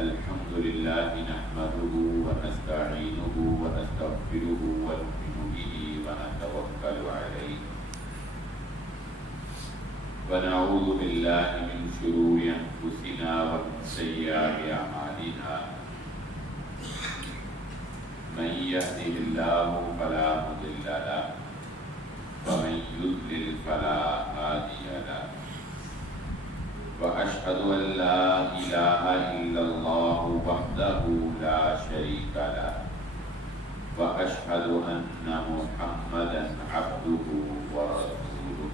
الحمد لله نحمده ونستعينه ونستغفره ونؤمن به ونتوكل عليه ونعوذ بالله من شرور أنفسنا ومن سيئات أعمالنا من يهده الله فلا مضل له ومن يضلل فلا هادي له وأشهد أن لا إله إلا الله وحده لا شريك له وأشهد أن محمدا عبده ورسوله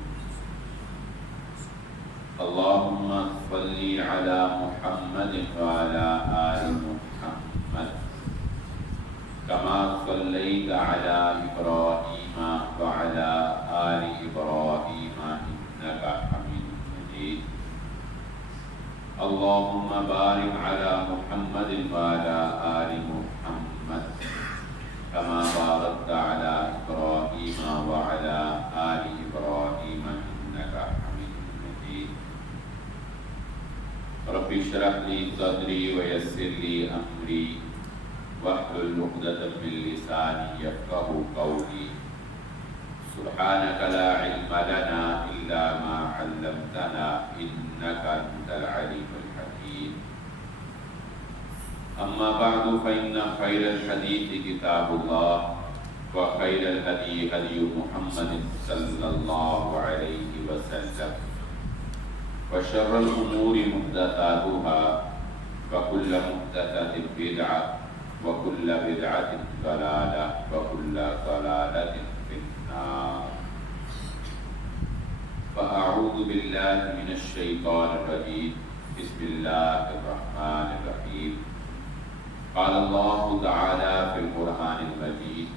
اللهم صل على محمد وعلى آل محمد كما صليت على إبراهيم وعلى آل إبراهيم إنك حميد مجيد اللهم بارك على محمد وعلى آل محمد كما باركت على إبراهيم وعلى آل إبراهيم إنك حميد مجيد رب اشرح لي صدري ويسر لي أمري واحلل عقدة من لساني يفقهوا قولي سبحانك لا علم لنا إلا ما علمتنا إنك أنت العليم الحكيم أما بعد فإن خير الحديث كتاب الله وخير الهدي هدي محمد صلى الله عليه وسلم وشر الأمور محدثاتها وكل محدثة بدعة وكل بدعة ضلالة وكل ضلالة في النار فأعوذ بالله من الشيطان الرجيم بسم الله الرحمن الرحيم قال الله تعالى في القرآن المجيد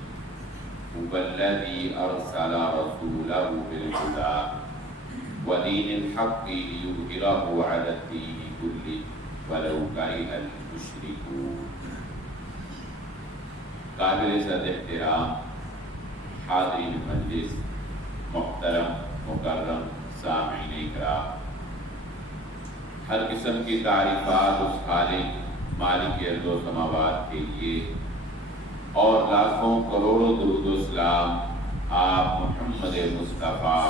هو الذي أرسل رسوله بالهدى ودين الحق ليظهره على الدين كله ولو كره المشركون قابل صد احترام حاضرین مجلس، محترم مکرم سامعین اکرام، ہر قسم کی تعریفات اس خالق مالک ارض و سماوات کے لیے اور لاکھوں کروڑوں درود و سلام آپ محمد مصطفیٰ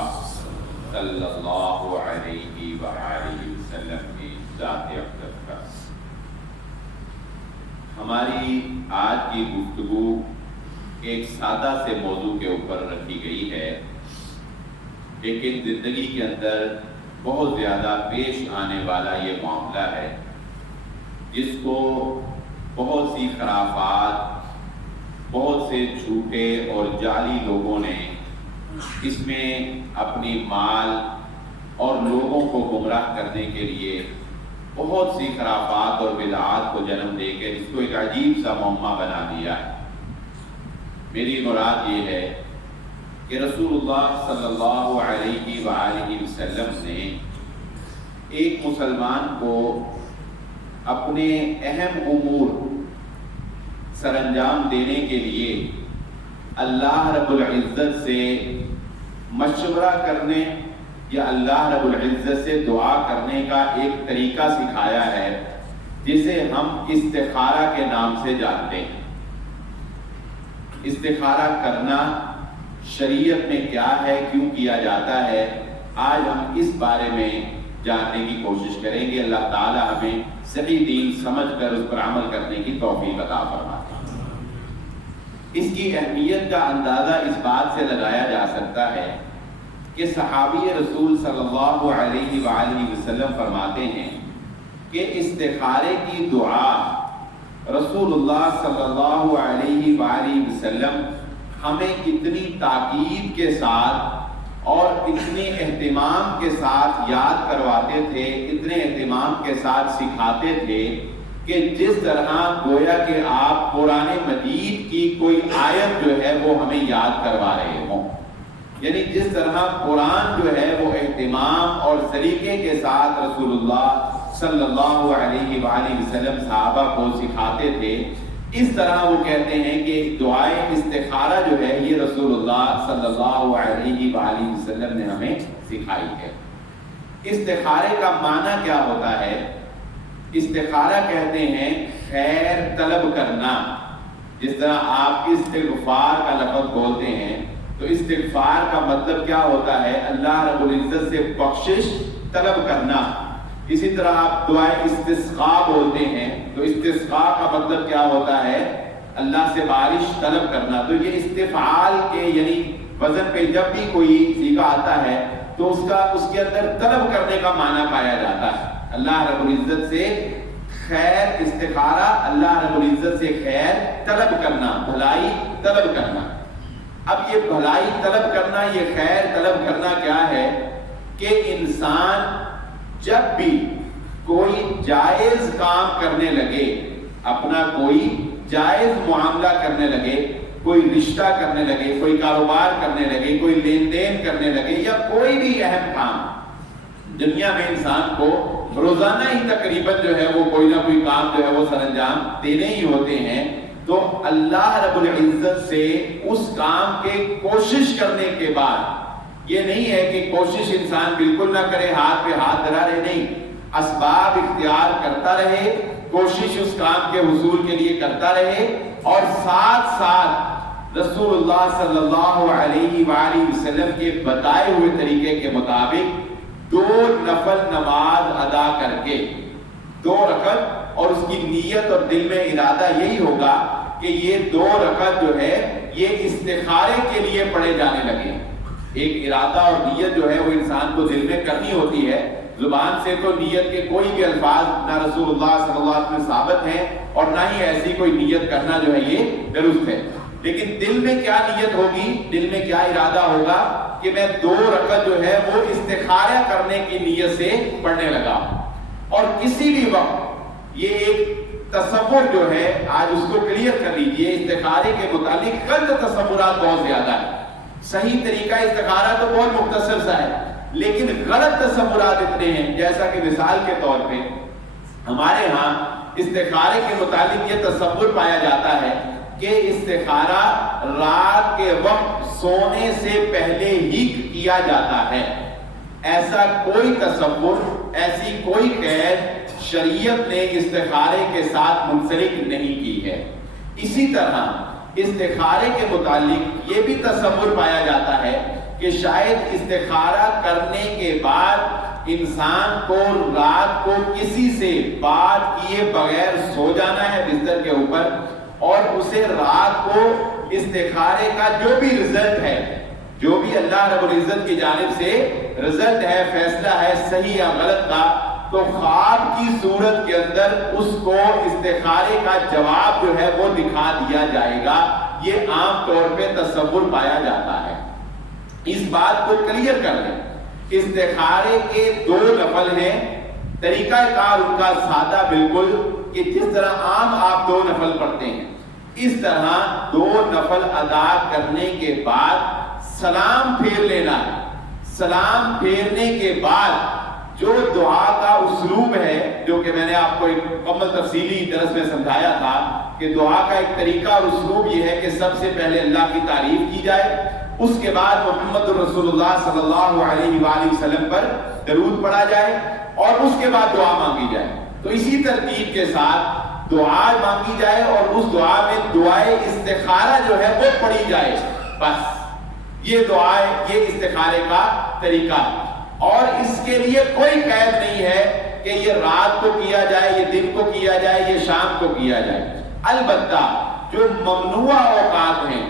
صلی اللہ علیہ وآلہ وسلم کی ذات اقدس کا۔ ہماری آج کی گفتگو ایک سادہ سے موضوع کے اوپر رکھی گئی ہے، لیکن زندگی کے اندر بہت زیادہ پیش آنے والا یہ معاملہ ہے جس کو بہت سی خرافات، بہت سے جھوٹے اور جعلی لوگوں نے اس میں اپنی مال اور لوگوں کو گمراہ کرنے کے لیے بہت سی خرافات اور بدعات کو جنم دے کر اس کو ایک عجیب سا معمہ بنا دیا ہے۔ میری مراد یہ ہے کہ رسول اللہ صلی اللہ علیہ وآلہ وسلم نے ایک مسلمان کو اپنے اہم امور سر انجام دینے کے لیے اللہ رب العزت سے مشورہ کرنے یا اللہ رب العزت سے دعا کرنے کا ایک طریقہ سکھایا ہے جسے ہم استخارہ کے نام سے جانتے ہیں۔ استخارہ کرنا شریعت میں کیا ہے، کیوں کیا جاتا ہے، آج ہم اس بارے میں جاننے کی کوشش کریں گے۔ اللہ تعالی ہمیں صحیح دین سمجھ کر اس پر عمل کرنے کی توفیق عطا فرمائے۔ اس کی اہمیت کا اندازہ اس بات سے لگایا جا سکتا ہے کہ صحابی رسول صلی اللہ علیہ وآلہ وسلم فرماتے ہیں کہ استخارے کی دعا رسول اللہ صلی اللہ علیہ وآلہ وسلم ہمیں اتنی تاکید کے ساتھ اور اتنے اہتمام کے ساتھ یاد کرواتے تھے، اتنے اہتمام کے ساتھ سکھاتے تھے کہ جس طرح گویا کہ آپ قرآن مجید کی کوئی آیت جو ہے وہ ہمیں یاد کروا رہے ہوں، یعنی جس طرح قرآن جو ہے وہ اہتمام اور سلیقے کے ساتھ رسول اللہ صلی اللہ علیہ وآلہ وسلم صحابہ کو سکھاتے تھے، اس طرح وہ کہتے ہیں کہ دعائے استخارہ جو ہے یہ رسول اللہ صلی اللہ علیہ وآلہ وسلم نے ہمیں سکھائی ہے۔ استخارے کا معنی کیا ہوتا ہے؟ استخارہ کہتے ہیں خیر طلب کرنا. جس طرح آپ استغفار کا لفظ بولتے ہیں تو استغفار کا مطلب کیا ہوتا ہے؟ اللہ رب العزت سے بخشش طلب کرنا. اسی طرح آپ دعائے استسقاء بولتے ہیں تو استسقاء کا مطلب کیا ہوتا ہے؟ اللہ سے بارش طلب کرنا. تو یہ استفعال کے یعنی وزن پہ جب بھی کوئی صیغہ آتا ہے تو اس کے اندر طلب کرنے کا معنی پایا جاتا ہے. اللہ رب العزت سے خیر، استخارہ اللہ رب العزت سے خیر طلب کرنا، بھلائی طلب کرنا. اب یہ بھلائی طلب کرنا، یہ خیر طلب کرنا کیا ہے کہ انسان جب بھی کوئی جائز کام کرنے لگے، اپنا کوئی جائز معاملہ کرنے لگے، کوئی رشتہ کرنے لگے، کوئی کاروبار کرنے لگے، کوئی لین دین کرنے لگے، یا کوئی بھی اہم کام دنیا میں انسان کو روزانہ ہی تقریباً جو ہے وہ کوئی نہ کوئی کام جو ہے وہ سر انجام دینے ہی ہوتے ہیں، تو اللہ رب العزت سے اس کام کے کوشش کرنے کے بعد، یہ نہیں ہے کہ کوشش انسان بالکل نہ کرے، ہاتھ پہ ہاتھ دھرا رہے، نہیں، اسباب اختیار کرتا رہے، کوشش اس کام کے حصول کے لیے کرتا رہے، اور ساتھ ساتھ رسول اللہ صلی اللہ علیہ وآلہ وسلم کے بتائے ہوئے طریقے کے مطابق 2 نفل نماز ادا کر کے 2 رکعت، اور اس کی نیت اور دل میں ارادہ یہی ہوگا کہ یہ 2 رکعت جو ہے یہ استخارے کے لیے پڑھے جانے لگے. ایک ارادہ اور نیت جو ہے وہ انسان کو دل میں کرنی ہوتی ہے. زبان سے تو نیت کے کوئی بھی الفاظ نہ رسول اللہ صلی اللہ علیہ وسلم میں ثابت ہیں، اور نہ ہی ایسی کوئی نیت کرنا جو ہے یہ درست ہے. لیکن دل میں کیا نیت ہوگی، دل میں کیا ارادہ ہوگا کہ میں 2 رکعت جو ہے وہ استخارہ کرنے کی نیت سے پڑھنے لگا. اور کسی بھی وقت یہ ایک تصور جو ہے آج اس کو کلیئر کر لیجئے، استخارے کے متعلق غلط تصورات بہت زیادہ ہیں. صحیح طریقہ استخارہ تو بہت مختصر سا ہے، لیکن غلط تصورات اتنے ہیں. جیسا کہ مثال کے طور پہ ہمارے ہاں استخارے کے متعلق یہ تصور پایا جاتا ہے کہ استخارہ رات کے وقت سونے سے پہلے ہی کیا جاتا ہے. ایسا کوئی تصور، ایسی کوئی قید شریعت نے استخارے کے ساتھ منسلک نہیں کی ہے. اسی طرح استخارے کے متعلق یہ بھی تصور پایا جاتا ہے کہ شاید استخارہ کرنے کے بعد انسان کو رات کو کسی سے بات کیے بغیر سو جانا ہے بستر کے اوپر، اور اسے رات کو استخارے کا جو بھی رزلٹ ہے، جو بھی اللہ رب العزت کی جانب سے رزلٹ ہے، فیصلہ ہے صحیح یا غلط کا، تو خواب کی صورت کے اندر اس کو استخارے کا جواب جو ہے وہ دکھا دیا جائے گا. یہ عام طور پہ تصور پایا جاتا ہے. اس بات کو کلیئر کر لیں، استخارے کے 2 نفل ہیں. طریقہ کار ان کا سادہ بالکل، کہ جس طرح عام آپ 2 نفل پڑھتے ہیں، اس طرح 2 نفل ادا کرنے کے بعد سلام پھیر لینا ہے. سلام پھیرنے کے بعد جو دعا کا اسلوب ہے، جو کہ میں نے آپ کو ایک مکمل تفصیلی درس میں سمجھایا تھا کہ دعا کا ایک طریقہ اور اسلوب یہ ہے کہ سب سے پہلے اللہ کی تعریف کی جائے، اس کے بعد محمد رسول اللہ صلی اللہ علیہ وآلہ وسلم پر درود پڑھا جائے، اور اس کے بعد دعا مانگی جائے. تو اسی ترتیب کے ساتھ دعا مانگی جائے، اور اس دعا میں دعائے استخارہ جو ہے وہ پڑھی جائے. بس یہ دعا، یہ استخارے کا طریقہ ہے. اور اس کے لیے کوئی قید نہیں ہے کہ یہ رات کو کیا جائے، یہ دن کو کیا جائے، یہ شام کو کیا جائے. البتہ جو ممنوع اوقات ہیں،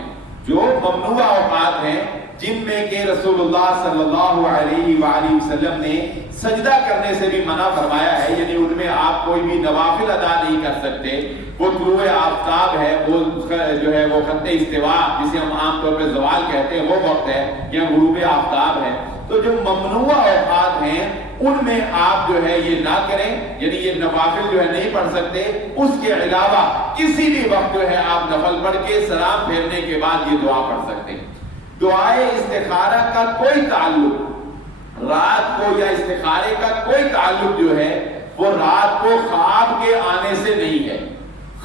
جو ممنوع اوقات ہیں جن میں کہ رسول اللہ صلی اللہ علیہ وآلہ وسلم نے سجدہ کرنے سے بھی منع فرمایا ہے، یعنی ان میں آپ کوئی بھی نوافل ادا نہیں کر سکتے. وہ طلوع آفتاب ہے، وہ جو ہے وہ خط استوا جسے ہم عام طور پہ زوال کہتے ہیں وہ وقت ہے، یا غروب آفتاب ہے. تو جو ممنوع اوقات ہیں ان میں آپ جو ہے یہ نہ کریں، یعنی یہ نوافل جو ہے نہیں پڑھ سکتے. اس کے علاوہ کسی بھی وقت جو ہے آپ نفل پڑھ کے سلام پھیرنے کے بعد یہ دعا پڑھ سکتے ہیں. دعائے استخارہ کا کوئی تعلق رات کو، یا استخارے کا کوئی تعلق جو ہے وہ رات کو خواب کے آنے سے نہیں ہے.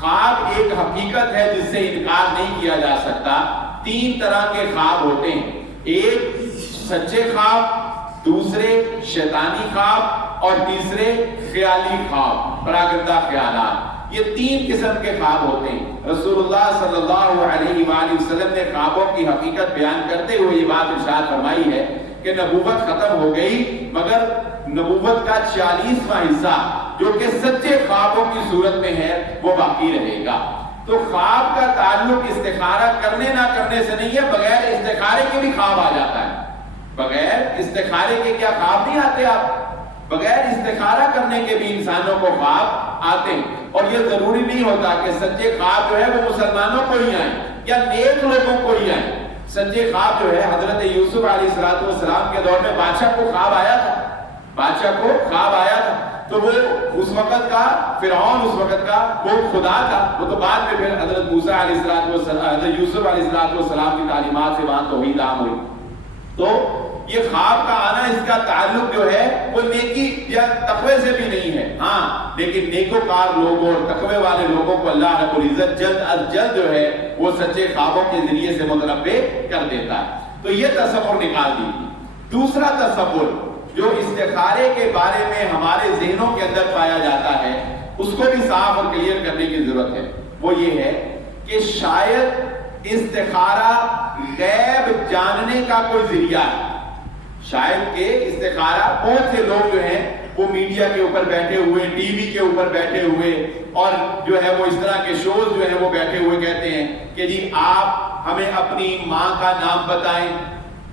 خواب ایک حقیقت ہے جس سے انکار نہیں کیا جا سکتا. 3 طرح کے خواب ہوتے ہیں، ایک سچے خواب، دوسرے شیطانی خواب، اور تیسرے خیالی خواب. پراگندہ خیالات، یہ 3 قسم کے خواب ہوتے ہیں۔ رسول اللہ صلی اللہ علیہ وآلہ وسلم نے خوابوں کی حقیقت بیان کرتے ہوئے یہ بات ارشاد فرمائی ہے کہ نبوت ختم ہو گئی مگر نبوت کا 40واں حصہ جو کہ سچے خوابوں کی صورت میں ہے وہ باقی رہے گا۔ تو خواب کا تعلق استخارہ کرنے نہ کرنے سے نہیں ہے، بغیر استخارے کے بھی خواب آ جاتا ہے۔ بغیر استخارے کے کیا خواب نہیں آتے؟ آپ بغیر استخارہ کرنے کے بھی انسانوں کو خواب آتے ہیں، اور یہ ضروری نہیں ہوتا کہ سچے خواب جو ہے وہ مسلمانوں کو ہی آئیں یا نیک لوگوں کو ہی آئیں۔ سچے خواب جو ہے حضرت یوسف علیہ السلام کے دور میں بادشاہ کو خواب آیا تھا، بادشاہ کو خواب آیا تھا، تو وہ اس وقت کا فرعون، اس وقت کا وہ خدا تھا، وہ تو بعد میں پھر حضرت موسیٰ علیہ السلام، حضرت یوسف علیہ السلام کی تعلیمات سے وہاں توحید عام ہوئی۔ تو یہ خواب کا آنا، اس کا تعلق جو ہے وہ نیکی یا تقوی سے بھی نہیں ہے، ہاں لیکن نیکوکار لوگوں اور تقوی والے لوگوں کو اللہ رب العزت جلد از جلد جو ہے وہ سچے خوابوں کے ذریعے سے متنبع کر دیتا ہے۔ تو یہ تصور نکال دیجیے۔ دوسرا تصور جو استخارے کے بارے میں ہمارے ذہنوں کے اندر پایا جاتا ہے، اس کو بھی صاف اور کلیئر کرنے کی ضرورت ہے۔ وہ یہ ہے کہ شاید استخارہ غیب جاننے کا کوئی ذریعہ ہے۔ شاید کہ استخارہ بہت سے لوگ جو ہیں وہ میڈیا کے اوپر بیٹھے ہوئے، ٹی وی کے اوپر بیٹھے ہوئے، اور جو ہے وہ اس طرح کے شوز جو ہیں وہ بیٹھے ہوئے کہتے ہیں کہ جی آپ ہمیں اپنی ماں کا نام بتائیں،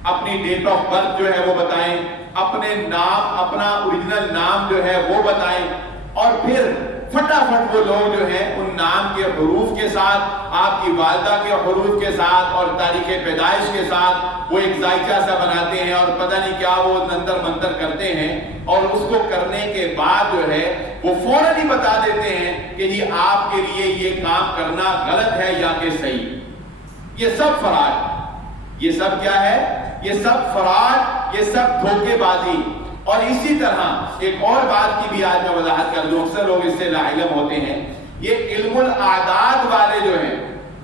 اپنی ڈیٹ آف برتھ جو ہے وہ بتائیں، اپنے نام، اپنا اوریجنل نام جو ہے وہ بتائیں، اور پھر فٹافٹ وہ لوگ جو ہیں ان نام کے حروف کے ساتھ، آپ کی والدہ کے حروف کے ساتھ اور تاریخ پیدائش کے ساتھ وہ ایک ذائقہ سا بناتے ہیں، اور پتہ نہیں کیا وہ نندر منتر کرتے ہیں، اور اس کو کرنے کے بعد جو ہے وہ فوراً ہی بتا دیتے ہیں کہ جی آپ کے لیے یہ کام کرنا غلط ہے یا کہ صحیح۔ یہ سب فراڈ، یہ سب کیا ہے؟ یہ سب فراڈ، یہ سب دھوکے بازی۔ اور اسی طرح ایک اور بات کی بھی آج میں وضاحت کر دوں، اکثر لوگ اس سے لاعلم ہوتے ہیں، یہ علم الاعداد والے جو ہیں،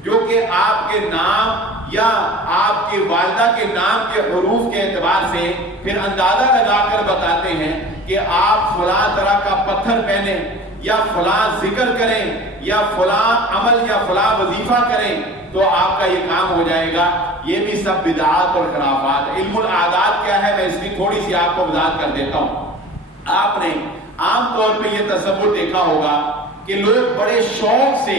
جو کہ آپ کے نام یا آپ کی والدہ کے نام کے حروف کے اعتبار سے پھر اندازہ لگا کر بتاتے ہیں کہ آپ فلاں طرح کا پتھر پہنیں یا فلاں ذکر کریں یا فلاں عمل یا فلاں وظیفہ کریں تو آپ کا یہ کام ہو جائے گا۔ یہ بھی سب بدعات اور خرافات۔ علم الاعداد کیا ہے، میں اس کی تھوڑی سی آپ کو وضاحت کر دیتا ہوں۔ آپ نے عام طور پہ یہ تصور دیکھا ہوگا کہ لوگ بڑے شوق سے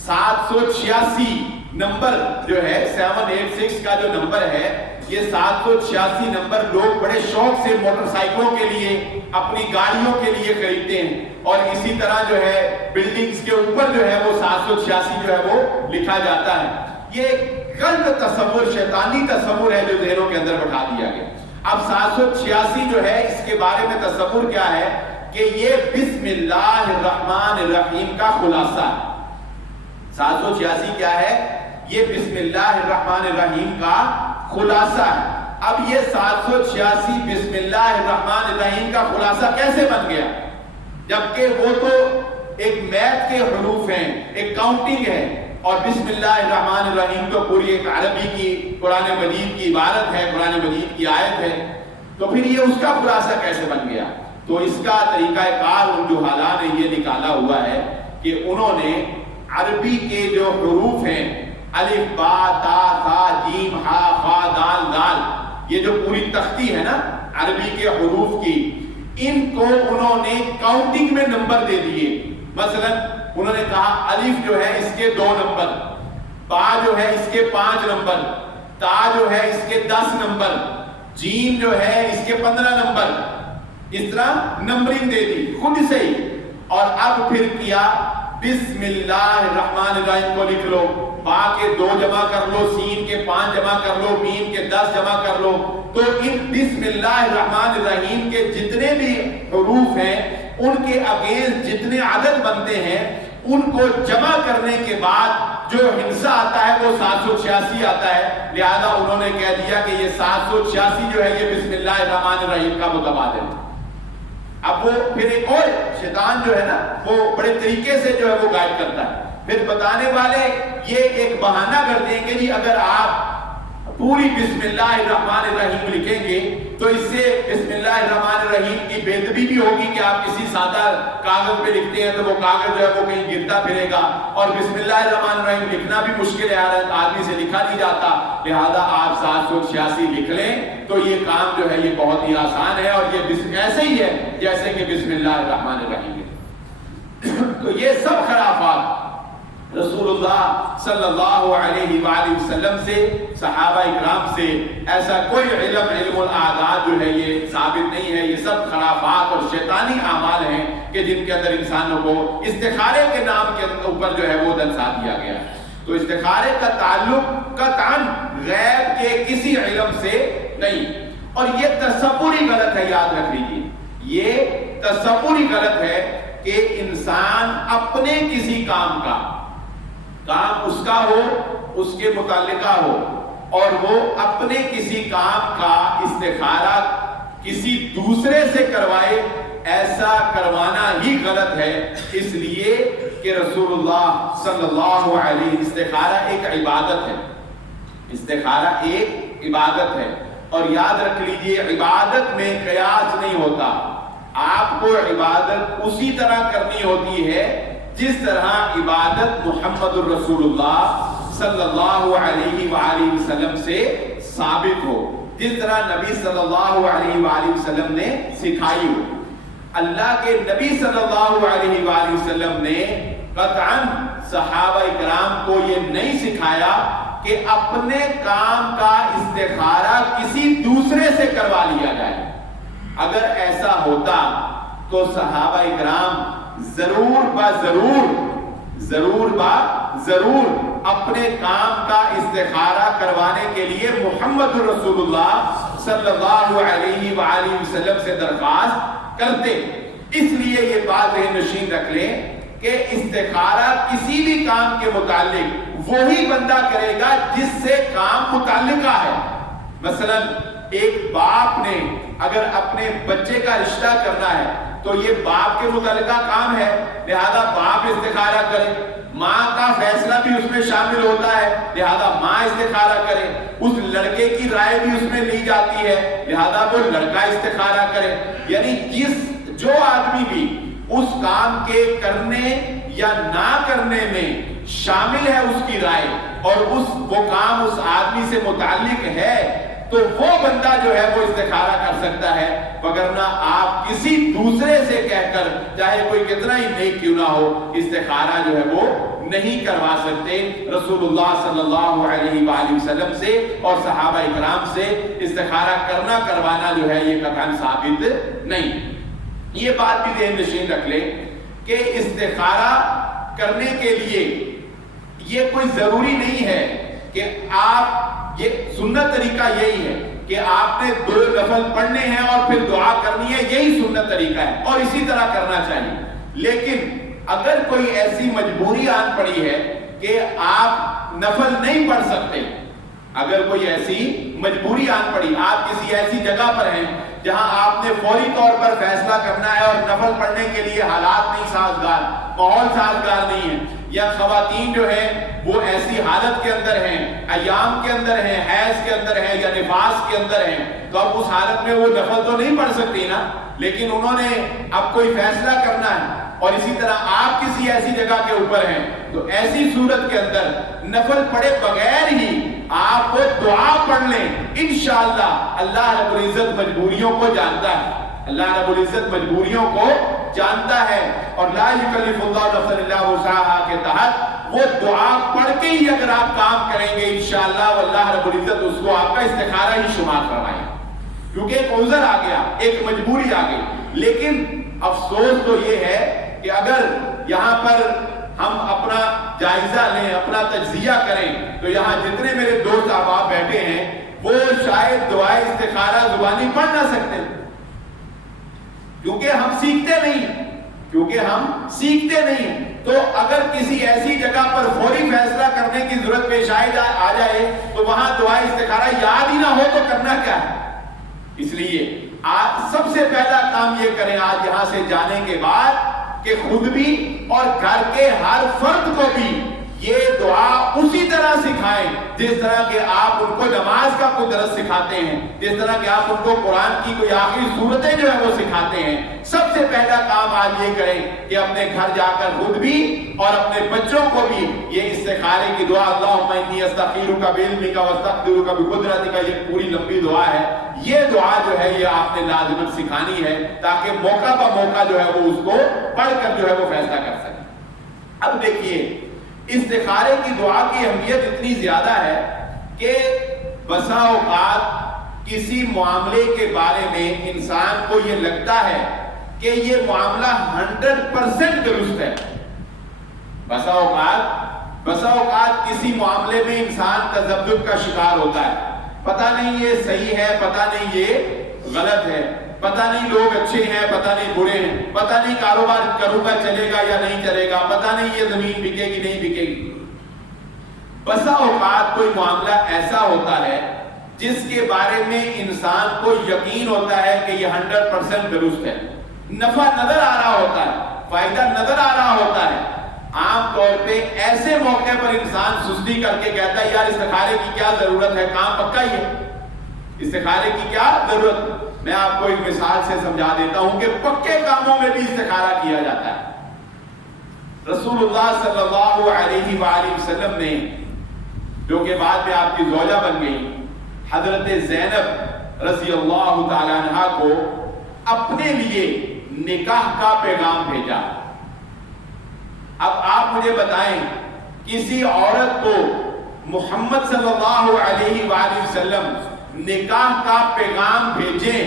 786 نمبر جو ہے 786 کا جو نمبر ہے، یہ 786 نمبر لوگ بڑے شوق سے موٹر سائیکلوں کے لیے، اپنی گاڑیوں کے لیے خریدتے ہیں، اور اسی طرح جو ہے بلڈنگز کے اوپر جو ہے وہ 786 جو ہے وہ لکھا جاتا ہے۔ یہ ایک غلط تصور، شیطانی تصور ہے جو ذہنوں کے اندر بٹھا دیا گیا۔ اب 786 جو ہے اس کے بارے میں تصور کیا ہے کہ یہ بسم اللہ الرحمن الرحیم کا خلاصہ ہے۔ 786 کیا ہے؟ یہ بسم اللہ الرحمن الرحیم کا خلاصہ ہے۔ اب یہ 786 بسم اللہ الرحمن الرحیم کا خلاصہ کیسے بن گیا؟ جبکہ وہ تو ایک میتھ کے حروف ہیں، ایک کاؤنٹنگ ہے، اور بسم اللہ الرحمن الرحیم تو پوری ایک عربی کی قرآن مجید کی عبارت ہے، قرآن مجید کی آیت ہے، تو پھر یہ اس کا خلاصہ کیسے بن گیا؟ تو اس کا طریقہ کار ان جو حالات نے یہ نکالا ہوا ہے کہ انہوں نے عربی کے جو حروف ہیں، الف با تا ثا جیم ہا فا دال دال، یہ جو پوری تختی ہے نا عربی کے حروف کی، ان کو انہوں نے کاؤنٹنگ میں نمبر دے دیے۔ مثلا انہوں نے کہا الف جو ہے اس کے 2 نمبر، با جو ہے اس کے 5 نمبر، تا جو ہے اس کے 10 نمبر، جیم جو ہے اس کے 15 نمبر، اس طرح نمبرنگ دے دی خود سے ہی۔ اور اب پھر کیا، بسم اللہ الرحمن الرحیم کو لکھ لو، با کے 2 جمع کر لو، سین کے 5 جمع کر لو، میم کے 10 جمع کر لو، تو ان بسم اللہ الرحمن الرحیم کے جتنے بھی حروف ہیں ان کے اگینسٹ جتنے عدد بنتے ہیں ان کو جمع کرنے کے بعد جو ہندسہ آتا ہے وہ 786 آتا ہے۔ لہذا انہوں نے کہہ دیا کہ یہ 786 جو ہے یہ بسم اللہ الرحمن الرحیم کا متبادل ہے۔ اب وہ پھر ایک اور شیطان جو ہے نا وہ بڑے طریقے سے جو ہے وہ گائیڈ کرتا ہے، پھر بتانے والے یہ ایک بہانہ کرتے ہیں کہ جی اگر آپ پوری بسم اللہ الرحمن الرحیم لکھیں گے تو اس سے بسم اللہ الرحمن الرحیم کی بےادبی بھی ہوگی کہ آپ کسی سادہ کاغذ پہ لکھتے ہیں تو وہ کاغذ جو ہے وہ کہیں گرتا پھرے گا، اور بسم اللہ الرحمن الرحیم لکھنا بھی مشکل ہے، آدمی سے لکھا نہیں جاتا، لہذا آپ 786 لکھ لیں تو یہ کام جو ہے یہ بہت ہی آسان ہے، اور یہ ایسے ہی ہے جیسے کہ بسم اللہ الرحمن الرحیم ہے۔ تو یہ سب خرافات رسول اللہ صلی اللہ علیہ وآلہ وسلم سے، صحابہ اکرام سے ایسا کوئی علم الاعداد جو ہے یہ ثابت نہیں ہے، یہ سب خرافات اور شیطانی اعمال ہیں کہ جن کے اندر انسانوں کو استخارے کے نام کے اوپر جو ہے وہ دنسا دیا گیا ہے۔ تو استخارے کا تعلق قطعاً غیب کے کسی علم سے نہیں، اور یہ تصور ہی غلط ہے، یاد رکھ لیجیے، یہ تصور ہی غلط ہے کہ انسان اپنے کسی کام اس کا ہو، اس کے متعلقہ ہو، اور وہ اپنے کسی کام کا استخارہ کسی دوسرے سے کروائے، ایسا کروانا ہی غلط ہے، اس لیے کہ رسول اللہ صلی اللہ علیہ وسلم استخارہ ایک عبادت ہے، استخارہ ایک عبادت ہے، اور یاد رکھ لیجئے عبادت میں قیاس نہیں ہوتا، آپ کو عبادت اسی طرح کرنی ہوتی ہے جس طرح عبادت محمد الرسول اللہ صلی اللہ علیہ وآلہ وسلم سے ثابت ہو، جس طرح نبی صلی اللہ علیہ وآلہ وسلم نے سکھائی ہو۔ اللہ کے نبی صلی اللہ علیہ وآلہ وسلم نے قطعاً صحابہ اکرام کو یہ نہیں سکھایا کہ اپنے کام کا استخارہ کسی دوسرے سے کروا لیا جائے۔ اگر ایسا ہوتا تو صحابہ اکرام ضرور اپنے کام کا استخارہ کروانے کے لیے محمد رسول اللہ صلی اللہ علیہ وآلہ وسلم سے درخواست کرتے۔ اس لیے یہ بات نشین رکھ لیں کہ استخارہ کسی بھی کام کے متعلق وہی بندہ کرے گا جس سے کام متعلقہ ہے۔ مثلا ایک باپ نے اگر اپنے بچے کا رشتہ کرنا ہے تو یہ باپ کے متعلقہ کام ہے، لہذا باپ استخارہ کرے، ماں کا فیصلہ بھی اس میں شامل ہوتا ہے، لہذا ماں استخارہ کرے، اس لڑکے کی رائے بھی اس میں لی جاتی ہے، لہذا وہ لڑکا استخارہ کرے۔ یعنی جو آدمی بھی اس کام کے کرنے یا نہ کرنے میں شامل ہے اس کی رائے، اور وہ کام اس آدمی سے متعلق ہے، تو وہ بندہ جو ہے وہ استخارہ کر سکتا ہے، وگرنہ آپ کسی دوسرے سے کہہ کر چاہے کوئی کتنا ہی نیک کیوں نہ ہو استخارہ جو ہے وہ نہیں کروا سکتے۔ رسول اللہ صلی اللہ علیہ وآلہ وسلم سے اور صحابہ اکرام سے استخارہ کروانا جو ہے یہ قطعاً ثابت نہیں۔ یہ بات بھی ذہن نشین رکھ لیں کہ استخارہ کرنے کے لیے یہ کوئی ضروری نہیں ہے کہ آپ، یہ سنت طریقہ یہی ہے کہ آپ نے 2 نفل پڑھنے ہیں اور پھر دعا کرنی ہے، یہی سنت طریقہ ہے اور اسی طرح کرنا چاہیے۔ لیکن اگر کوئی ایسی مجبوری آن پڑی ہے کہ آپ نفل نہیں پڑھ سکتے، اگر کوئی ایسی مجبوری آن پڑی، آپ کسی ایسی جگہ پر ہیں جہاں آپ نے فوری طور پر فیصلہ کرنا ہے اور نفل پڑھنے کے لیے حالات نہیں سازگار، ماحول سازگار نہیں ہے، یا خواتین جو ہیں وہ ایسی حالت کے اندر ہیں، ایام کے اندر ہیں، حیض کے اندر ہیں یا نفاس کے اندر ہیں، تو اب اس حالت میں وہ نفل تو نہیں پڑھ سکتی نا، لیکن انہوں نے اب کوئی فیصلہ کرنا ہے، اور اسی طرح آپ کسی ایسی جگہ کے اوپر ہیں، تو ایسی صورت کے اندر نفل پڑھے بغیر ہی آپ وہ دعا پڑھ لیں، انشاءاللہ اللہ رب العزت مجبوریوں کو جانتا ہے، اللہ رب العزت مجبوریوں کو جانتا ہے، اور لا یکلف اللہ نفسا الا وسعها کے تحت وہ دعا پڑھ کے ہی اگر آپ کام کریں گے انشاءاللہ اللہ رب العزت اس کو آپ کا استخارہ ہی شمار کروائے، کیونکہ ایک عذر آ گیا، ایک مجبوری آ گئی۔ لیکن افسوس تو یہ ہے کہ اگر یہاں پر ہم اپنا جائزہ لیں، اپنا تجزیہ کریں، تو یہاں جتنے میرے دوست احباب بیٹھے ہیں وہ شاید دعائے استخارہ زبانی پڑھ نہ سکتے، کیونکہ ہم سیکھتے نہیں۔ تو اگر کسی ایسی جگہ پر فوری فیصلہ کرنے کی ضرورت پیش آ جائے تو وہاں دعائے استخارہ یاد ہی نہ ہو تو کرنا کیا ہے؟ اس لیے آج سب سے پہلا کام یہ کریں آج یہاں سے جانے کے بعد کہ خود بھی اور گھر کے ہر فرد کو بھی یہ دعا اسی طرح سکھائیں جس طرح کہ آپ ان کو نماز کا کوئی درس سکھاتے ہیں، جس طرح کہ آپ ان کو قرآن کی کوئی آخری صورتیں جو ہے وہ سکھاتے ہیں۔ سب سے پہلا کام آج یہ کریں کہ اپنے گھر جا کر خود بھی اور اپنے بچوں کو بھی یہ استخارے کی دعا، اللہم انی استخیرک بعلمک واستقدرک بقدرتک، یہ پوری لمبی دعا ہے، یہ دعا جو ہے یہ آپ نے لازماً سکھانی ہے تاکہ موقع پہ موقع جو ہے وہ اس کو پڑھ کر جو ہے وہ فیصلہ کر سکیں۔ اب دیکھیے استخارے کی دعا کی اہمیت اتنی زیادہ ہے کہ بسا اوقات کسی معاملے کے بارے میں انسان کو یہ لگتا ہے کہ یہ معاملہ 100% درست ہے۔ بسا اوقات کسی معاملے میں انسان تذبذب کا شکار ہوتا ہے، پتہ نہیں یہ صحیح ہے، پتہ نہیں یہ غلط ہے، پتہ نہیں لوگ اچھے ہیں، پتہ نہیں برے ہیں، پتہ نہیں کاروبار کروں گا چلے گا یا نہیں چلے گا، پتہ نہیں یہ زمین بکے گی نہیں بکے گی۔ بسا اوقات کوئی معاملہ ایسا ہوتا ہے جس کے بارے میں انسان کو یقین ہوتا ہے کہ یہ 100% درست ہے، نفع نظر آ رہا ہوتا ہے، فائدہ نظر آ رہا ہوتا ہے۔ عام طور پہ ایسے موقع پر انسان سستی کر کے کہتا ہے یار استخارے کی کیا ضرورت ہے، کام پکا ہی ہے، استخارے کی کیا ضرورت ہے۔ میں آپ کو ایک مثال سے سمجھا دیتا ہوں کہ پکے کاموں میں بھی استخارہ کیا جاتا ہے۔ رسول اللہ صلی اللہ علیہ وآلہ وسلم نے، جو کہ بعد میں آپ کی زوجہ بن گئی، حضرت زینب رضی اللہ تعالی عنہ کو اپنے لیے نکاح کا پیغام بھیجا۔ اب آپ مجھے بتائیں کسی عورت کو محمد صلی اللہ علیہ وآلہ وسلم نکاح کا پیغام بھیجیں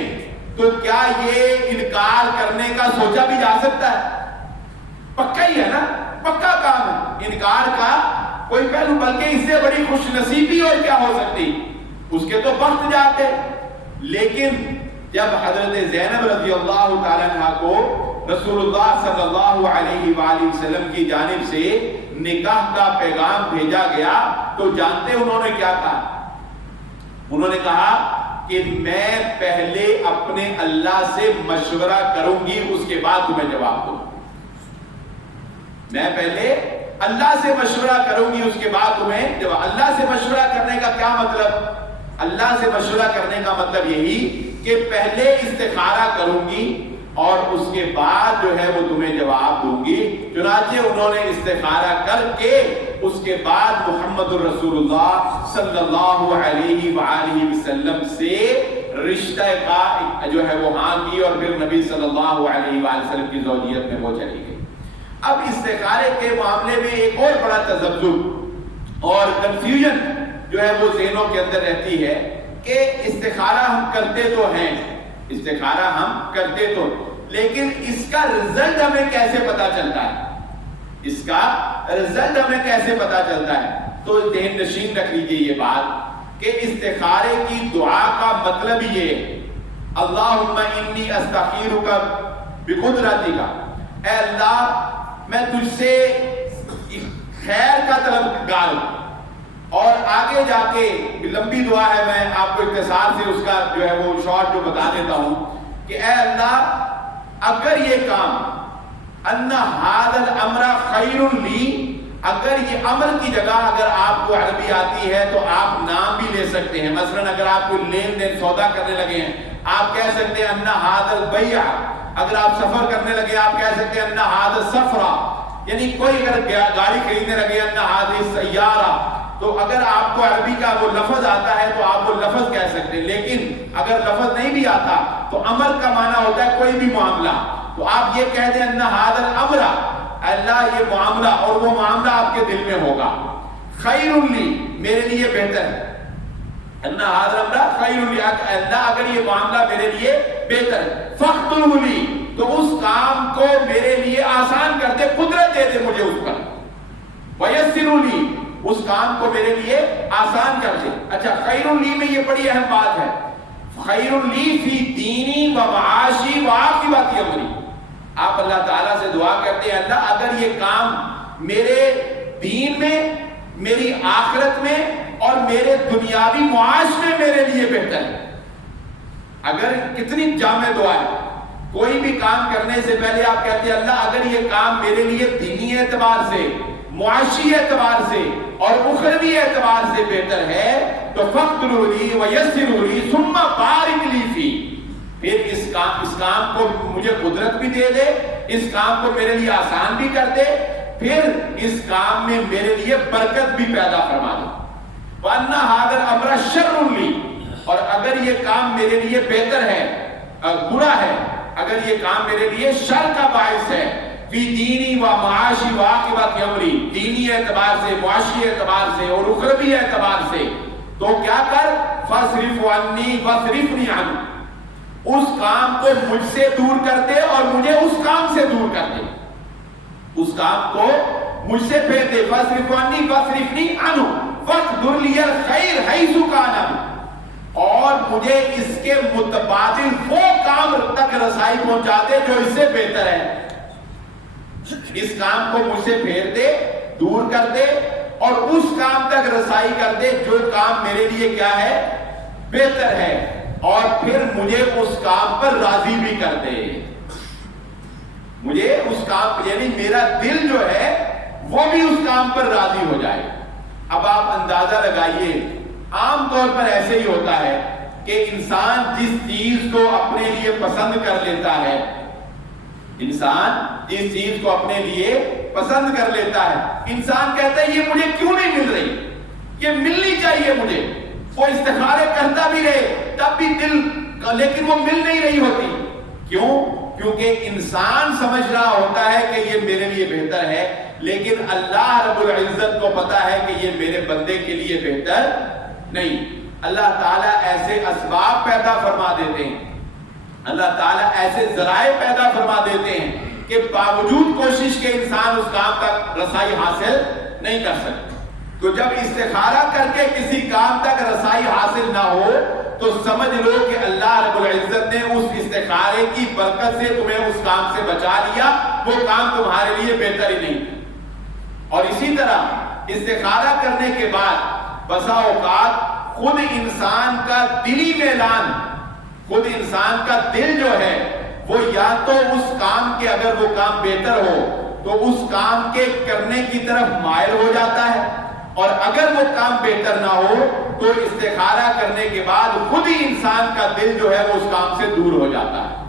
تو کیا یہ انکار کرنے کا سوچا بھی جا سکتا ہے؟ پکا ہی ہے نا، پکا کام ہے، انکار کا کوئی پہلو، بلکہ اس سے بڑی خوش نصیبی اور کیا ہو سکتی، اس کے تو بخت جاتے۔ لیکن جب حضرت زینب رضی اللہ تعالیٰ عنہ کو رسول اللہ صلی اللہ علیہ وآلہ وسلم کی جانب سے نکاح کا پیغام بھیجا گیا تو جانتے انہوں نے کیا کہا؟ انہوں نے کہا کہ میں پہلے اپنے اللہ سے مشورہ کروں گی، اس کے بعد تمہیں جواب دوں۔ میں پہلے اللہ سے مشورہ کروں گی، اس کے بعد تمہیں جواب۔ اللہ سے مشورہ کرنے کا کیا مطلب؟ اللہ سے مشورہ کرنے کا مطلب یہی کہ پہلے استخارہ کروں گی اور اس کے بعد جو ہے وہ تمہیں جواب دوں گی۔ چنانچہ انہوں نے استخارہ کر کے اس کے بعد محمد الرسول اللہ صلی اللہ علیہ وآلہ وسلم سے رشتہ کا جو ہے وہ ہاں کی اور پھر نبی صلی اللہ علیہ وآلہ وسلم کی زوجیت میں وہ چلی گئی۔ اب استخارے کے معاملے میں ایک اور بڑا تذبذب اور کنفیوژن جو ہے وہ ذہنوں کے اندر رہتی ہے کہ استخارہ ہم کرتے تو ہیں، استخارہ ہم کرتے تو، لیکن اس کا رزلٹ ہمیں کیسے پتا چلتا ہے؟ اس کا رزلٹ ہمیں کیسے پتا چلتا ہے؟ تو ذہن نشین رکھ لیجئے یہ بات کہ استخارے کی دعا کا مطلب یہ ہے اللہم انی استخیرک بقدرتک، اے اللہ میں تجھ سے خیر کا طلبگار ہوں۔ اور آگے جا کے لمبی دعا ہے، میں آپ کو اختصار سے اس کا جو ہے وہ شارٹ جو بتا دیتا ہوں کہ اے اللہ اگر یہ کام ان ھذا الامر خیر لی، اگر یہ امر کی جگہ اگر آپ کو عربی آتی ہے تو آپ نام بھی لے سکتے ہیں، مثلا اگر آپ کو لین دین سودا کرنے لگے ہیں آپ کہہ سکتے ہیں ان ھذا البیع، اگر آپ سفر کرنے لگے آپ کہہ سکتے ہیں ان ھذا السفر، یعنی کوئی اگر گاڑی خریدنے لگے ان ھذا السیارہ، تو اگر آپ کو عربی کا وہ لفظ آتا ہے تو آپ وہ لفظ کہہ سکتے ہیں، لیکن اگر لفظ نہیں بھی آتا تو امر کا معنی ہوتا ہے کوئی بھی معاملہ، تو آپ یہ کہہ دیں ان ھذا الامر، اللہ یہ معاملہ، اور وہ معاملہ آپ کے دل میں ہوگا، خیر لی، میرے لیے بہتر ہے، ان ھذا الامر خیر لی، اللہ اگر یہ معاملہ میرے لیے بہتر ہے، فاخترہ لی، تو اس کام کو میرے لیے آسان کر دے، قدرت دے دے مجھے اس پر، ویسر لی، اس کام کو میرے لیے آسان کر دے۔ اچھا خیر لی میں یہ بڑی اہم بات ہے، خیر لی فی دینی و معاشی و عاقبت امری، آپ اللہ تعالیٰ سے دعا کرتے ہیں اللہ اگر یہ کام میرے دین میں، میری آخرت میں اور میرے دنیاوی معاش میں میرے لیے بہتر ہے۔ اگر کتنی جامع دعا ہے، کوئی بھی کام کرنے سے پہلے آپ کہتے ہیں اللہ اگر یہ کام میرے لیے دینی اعتبار سے، معاشی اعتبار سے اور اخروی اعتبار سے بہتر ہے تو فقدروا لی ویسروا لی ثم بارک لی فی، پھر اس کام کو مجھے قدرت بھی دے دے، اس کام کو میرے لیے آسان بھی کر دے، پھر اس کام میں میرے لیے برکت بھی پیدا فرما دے۔ وَأَنَّ هَذَا الْأَمْرَ شَرٌّ لِّي، اور اگر یہ کام میرے لیے بہتر ہے، برا ہے، اگر یہ کام میرے لیے شر کا باعث ہے، فی دینی و معاشی و عاقبت امری، دینی اعتبار سے، معاشی اعتبار سے اور اخروی اعتبار سے، تو کیا کر فَاصْرِفْ عَنِّي وَاصْرِفْنِي عَنْهُ، اس کام کو مجھ سے دور کر دے اور مجھے اس کام سے دور کر دے، اس کام کو مجھ سے پھیر دے، فَاصْرِفْ عَنِّي وَاصْرِفْنِي عَنْهُ وَاقْدُرْ لِيَ الْخَيْرَ حَيْثُ كَانَ، اور مجھے اس کے متبادل وہ کام تک رسائی پہنچا دے جو اس سے بہتر ہے، اس کام کو مجھ سے پھیر دے، دور کر دے اور اس کام تک رسائی کر دے جو کام میرے لیے کیا ہے، بہتر ہے، اور پھر مجھے اس کام پر راضی بھی کر دے، مجھے اس کام یعنی میرا دل جو ہے وہ بھی اس کام پر راضی ہو جائے۔ اب آپ اندازہ لگائیے، عام طور پر ایسے ہی ہوتا ہے کہ انسان جس چیز کو اپنے لیے پسند کر لیتا ہے، انسان جس چیز کو اپنے لیے پسند کر لیتا ہے، انسان کہتا ہے یہ مجھے کیوں نہیں مل رہی، یہ ملنی چاہیے مجھے، وہ استخارے کرتا بھی رہے تب بھی دل، لیکن وہ مل نہیں رہی ہوتی، کیوں؟ کیونکہ انسان سمجھ رہا ہوتا ہے کہ یہ میرے لیے بہتر ہے، لیکن اللہ رب العزت کو پتا ہے کہ یہ میرے بندے کے لیے بہتر نہیں۔ اللہ تعالیٰ ایسے اسباب پیدا فرما دیتے ہیں، اللہ تعالیٰ ایسے ذرائع پیدا فرما دیتے ہیں کہ باوجود کوشش کے انسان اس کام تک رسائی حاصل نہیں کر سکتا۔ تو جب استخارہ کر کے کسی کام تک رسائی حاصل نہ ہو تو سمجھ لو کہ اللہ رب العزت نے اس استخارے کی برکت سے تمہیں اس کام سے بچا لیا، وہ کام تمہارے لیے بہتر ہی نہیں۔ اور اسی طرح استخارہ کرنے کے بعد بسا اوقات خود انسان کا دلی میلان، خود انسان کا دل جو ہے وہ یا تو اس کام کے، اگر وہ کام بہتر ہو تو اس کام کے کرنے کی طرف مائل ہو جاتا ہے، اور اگر وہ کام بہتر نہ ہو تو استخارہ کرنے کے بعد خود ہی انسان کا دل جو ہے وہ اس کام سے دور ہو جاتا ہے،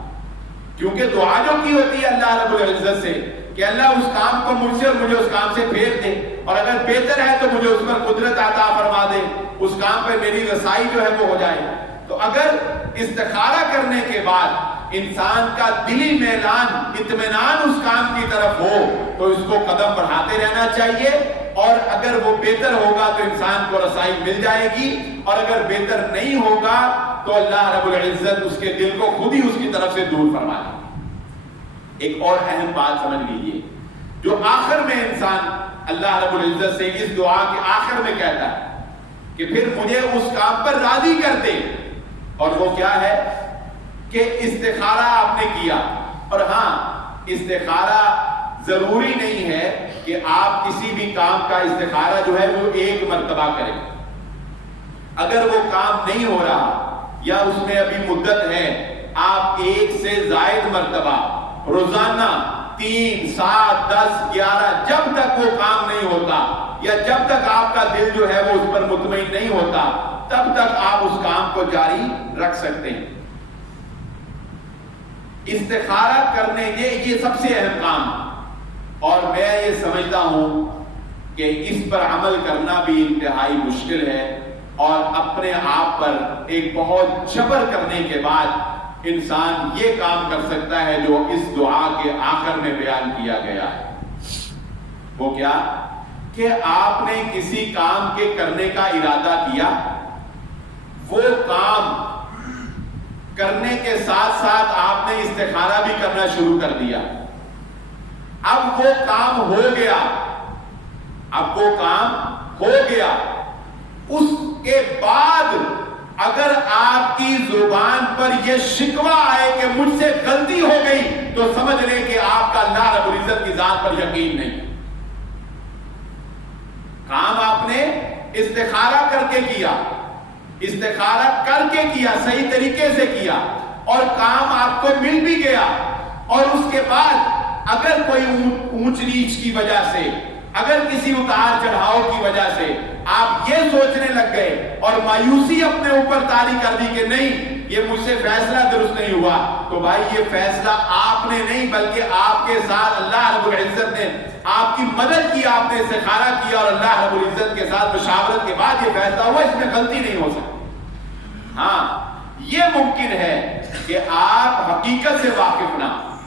کیونکہ دعا جو کی ہوتی ہے اللہ رب العزت سے کہ اللہ اس کام کو مجھ سے اور مجھے اس کام سے پھیر دے، اور اگر بہتر ہے تو مجھے اس پر قدرت عطا فرما دے، اس کام پر میری رسائی جو ہے وہ ہو جائے۔ تو اگر استخارہ کرنے کے بعد انسان کا دلی میلان، اطمینان اس کام کی طرف ہو تو اس کو قدم بڑھاتے رہنا چاہیے، اور اگر وہ بہتر ہوگا تو انسان کو رسائی مل جائے گی، اور اگر بہتر نہیں ہوگا تو اللہ رب العزت اس کے دل کو خود ہی اس کی طرف سے دور فرما دے۔ ایک اور اہم بات سمجھ لیجیے، جو آخر میں انسان اللہ رب العزت سے اس دعا کے آخر میں کہتا ہے کہ پھر مجھے اس کام پر راضی کر دے، اور وہ کیا ہے کہ استخارہ آپ نے کیا، اور ہاں استخارہ ضروری نہیں ہے کہ آپ کسی بھی کام کا استخارہ جو ہے وہ ایک مرتبہ کریں، اگر وہ کام نہیں ہو رہا یا اس میں ابھی مدت ہے، آپ ایک سے زائد مرتبہ روزانہ 3، 7، 10، 11 جب تک وہ کام نہیں ہوتا یا جب تک آپ کا دل جو ہے وہ اس پر مطمئن نہیں ہوتا تب تک آپ اس کام کو جاری رکھ سکتے ہیں۔ استخارہ کرنے یہ سب سے اہم کام، اور میں یہ سمجھتا ہوں کہ اس پر عمل کرنا بھی انتہائی مشکل ہے، اور اپنے آپ پر ایک بہت جبر کرنے کے بعد انسان یہ کام کر سکتا ہے جو اس دعا کے آخر میں بیان کیا گیا ہے۔ وہ کیا کہ آپ نے کسی کام کے کرنے کا ارادہ کیا، وہ کام کرنے کے ساتھ ساتھ آپ نے استخارہ بھی کرنا شروع کر دیا، اب وہ کام ہو گیا، اب وہ کام ہو گیا، اس کے بعد اگر آپ کی زبان پر یہ شکوہ آئے کہ مجھ سے غلطی ہو گئی تو سمجھ لیں کہ آپ کا اللہ رب العزت کی ذات پر یقین نہیں۔ کام آپ نے استخارہ کر کے کیا، استخارہ کر کے کیا، صحیح طریقے سے کیا، اور کام آپ کو مل بھی گیا، اور اس کے بعد اگر کوئی اونچ نیچ کی وجہ سے اگر کسی اتار چڑھاؤ کی وجہ سے آپ یہ سوچنے لگ گئے اور مایوسی اپنے اوپر طاری کر دی کہ نہیں یہ مجھ سے فیصلہ درست نہیں ہوا، تو بھائی یہ فیصلہ آپ نے نہیں بلکہ آپ کے ساتھ اللہ رب العزت نے آپ کی مدد کی، آپ نے استخارہ کیا اور اللہ رب العزت کے ساتھ مشاورت کے بعد یہ فیصلہ ہوا، اس میں غلطی نہیں ہو سکتی۔ ہاں یہ ممکن ہے کہ آپ حقیقت سے واقف نہ ہوں،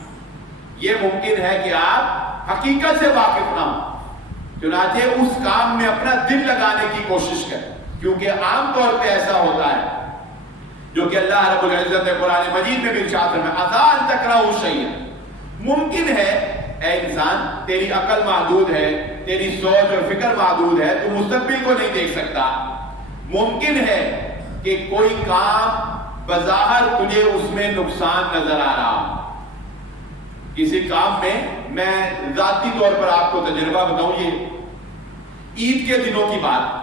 یہ ممکن ہے کہ آپ حقیقت سے واقف نہ ہوں، چنانچہ اس کام میں اپنا دل لگانے کی کوشش کریں، کیونکہ عام طور پہ ایسا ہوتا ہے جو کہ اللہ رب العزت نے قرآن مجید میں بھی ارشاد فرمایا عسیٰ ان تکرہوا شیئا، ممکن ہے اے انسان تیری عقل محدود ہے، تیری سوچ اور فکر محدود ہے، تو مستقبل کو نہیں دیکھ سکتا، ممکن ہے کہ کوئی کام بظاہر تجھے اس میں نقصان نظر آ رہا ہو، کسی کام میں ذاتی طور پر آپ کو تجربہ بتاؤں، یہ عید کے دنوں کی بات،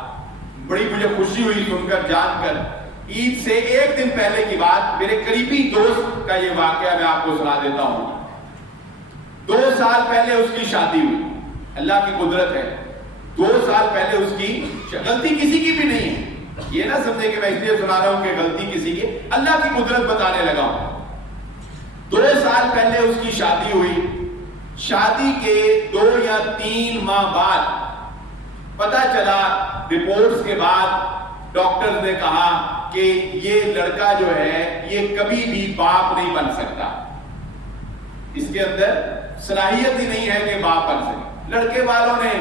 بڑی مجھے خوشی ہوئی سن کر جان کر، عید سے ایک دن پہلے کی بات، میرے قریبی دوست کا یہ واقعہ میں آپ کو سنا دیتا ہوں۔ 2 سال پہلے اس کی شادی ہوئی، اللہ کی قدرت ہے، 2 سال پہلے اس کی غلطی کسی کی بھی نہیں ہے، یہ نہ سمجھے کہ میں اس لیے سنا رہا ہوں کہ غلطی کسی کی، اللہ کی قدرت بتانے لگا ہوں۔ 2 سال پہلے اس کی شادی ہوئی، شادی کے 2 یا 3 ماہ بعد پتہ چلا، رپورٹس کے بعد ڈاکٹرز نے کہا کہ یہ لڑکا جو ہے یہ کبھی بھی باپ نہیں بن سکتا، اس کے اندر صلاحیت ہی نہیں ہے کہ باپ بن سکے۔ لڑکے والوں نے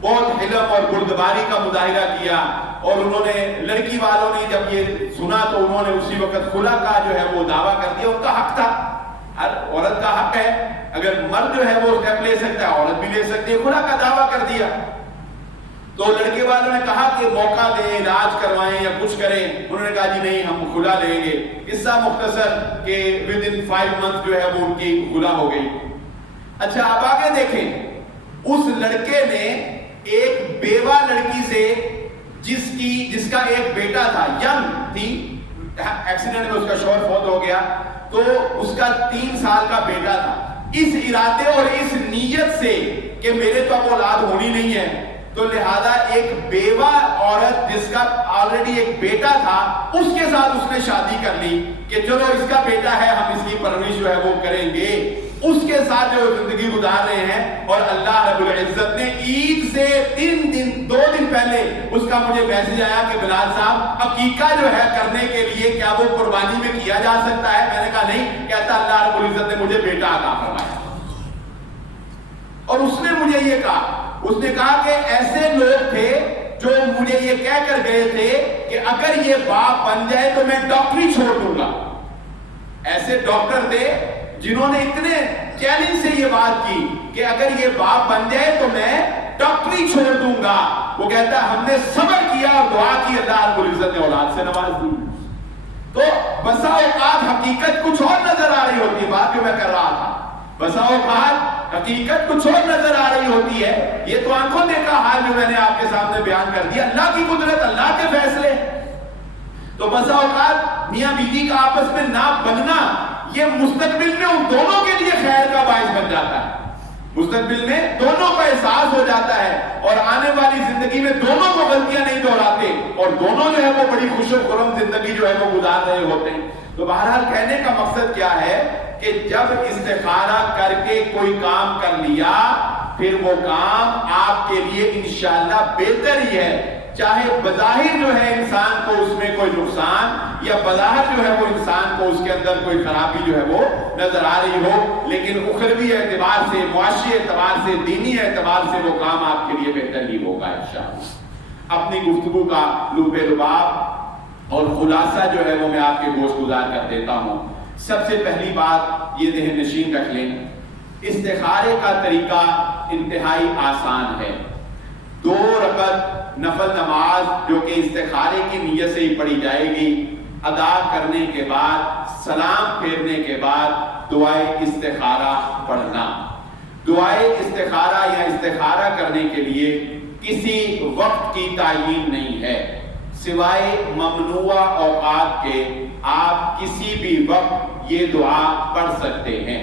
بہت حلم اور بردباری کا مظاہرہ کیا، اور انہوں نے لڑکی والوں نے جب یہ سنا تو انہوں نے اسی وقت خلا کا جو ہے وہ دعویٰ کر دیا، ان کا حق تھا، ہر عورت کا حق ہے، اگر مرد جو ہے وہ اسٹیپ لے سکتا ہے عورت بھی لے سکتی ہے، خلا کا دعویٰ کر دیا۔ تو لڑکے والوں نے کہا کہ موقع دیں، علاج کروائیں یا کچھ کریں، انہوں نے کہا جی نہیں ہم خلا لیں گے۔ قصہ مختصر کہ within 5 months جو ہے وہ ان کی خلا ہو گئی۔ اچھا اب آگے دیکھیں، اس لڑکے نے ایک بیوہ لڑکی سے جس کا ایک بیٹا تھا، ینگ تھی، ایکسیڈنٹ میں اس کا شوہر فوت ہو گیا، تو اس کا 3 سال کا بیٹا تھا، اس ارادے اور اس نیت سے کہ میرے تو اب اولاد ہونی نہیں ہے، تو لہذا ایک بیوہ عورت جس کا آلریڈی ایک بیٹا تھا اس کے ساتھ اس نے شادی کر لی کہ چلو اس کا بیٹا ہے ہم اس کی پرورش جو ہے وہ کریں گے، اس کے ساتھ جو زندگی گزار رہے ہیں۔ اور اللہ رب العزت نے عید سے 2 دن پہلے اس کا مجھے میسج آیا کہ بلال صاحب عقیقہ جو ہے کرنے کے لیے کیا وہ قربانی میں کیا جا سکتا ہے؟ میں نے کہا نہیں، کہتا اللہ رب العزت نے مجھے بیٹا عطا فرمایا، اور اس نے مجھے یہ کہا، اس نے کہا کہ ایسے لوگ تھے جو مجھے یہ کہہ کر گئے تھے کہ اگر یہ باپ بن جائے تو میں ڈاکٹری چھوڑ دوں گا، ایسے ڈاکٹر تھے جنہوں نے اتنے چیلنج سے یہ بات کی کہ اگر یہ باپ بن جائے تو میں ڈاکٹری چھوڑ دوں گا۔ وہ کہتا ہے ہم نے صبر کیا اور دعا کی، اللہ رب العزت نے اولاد سے نواز دی۔ تو بسا اوقات حقیقت کچھ اور نظر آ رہی ہوتی ہے، بات جو میں کر رہا تھا، بسا اوقات حقیقت کچھ اور نظر آ رہی ہوتی ہے، یہ تو آنکھوں دیکھا حال جو میں نے آپ کے سامنے بیان کر دیا، اللہ کی قدرت، اللہ کے فیصلے۔ تو بسا اوقات میاں بیوی کا آپس میں نہ بننا یہ مستقبل میں ان دونوں کے لیے خیر کا باعث بن جاتا ہے، مستقبل میں دونوں کا احساس ہو جاتا ہے، اور آنے والی زندگی میں دونوں کو غلطیاں نہیں دہراتے، اور دونوں جو ہے وہ بڑی خوش و خرم زندگی جو ہے وہ گزار رہے ہوتے ہیں۔ تو بہرحال کہنے کا مقصد کیا ہے کہ جب استخارہ کر کے کوئی کام کر لیا، پھر وہ کام آپ کے لیے انشاءاللہ بہتر ہی ہے، چاہے بظاہر جو ہے انسان کو اس میں کوئی نقصان یا بظاہر جو ہے وہ انسان کو اس کے اندر کوئی خرابی جو ہے وہ نظر آ رہی ہو، لیکن اخروی اعتبار سے، معاشی اعتبار سے، دینی اعتبار سے وہ کام آپ کے لیے بہتر ہی ہوگا انشاءاللہ۔ اپنی گفتگو کا لب لباب اور خلاصہ جو ہے وہ میں آپ کے گوش گزار کر دیتا ہوں۔ سب سے پہلی بات یہ ذہن نشین رکھ لیں، استخارے کا طریقہ انتہائی آسان ہے۔ 2 رکعت نفل نماز جو کہ استخارے کی نیت سے ہی پڑھی جائے گی، ادا کرنے کے بعد سلام پھیرنے کے بعد دعائے استخارہ پڑھنا۔ دعائے استخارہ یا استخارہ کرنے کے لیے کسی وقت کی تعیین نہیں ہے، سوائے ممنوع اوقات کے آپ کسی بھی وقت یہ دعا پڑھ سکتے ہیں۔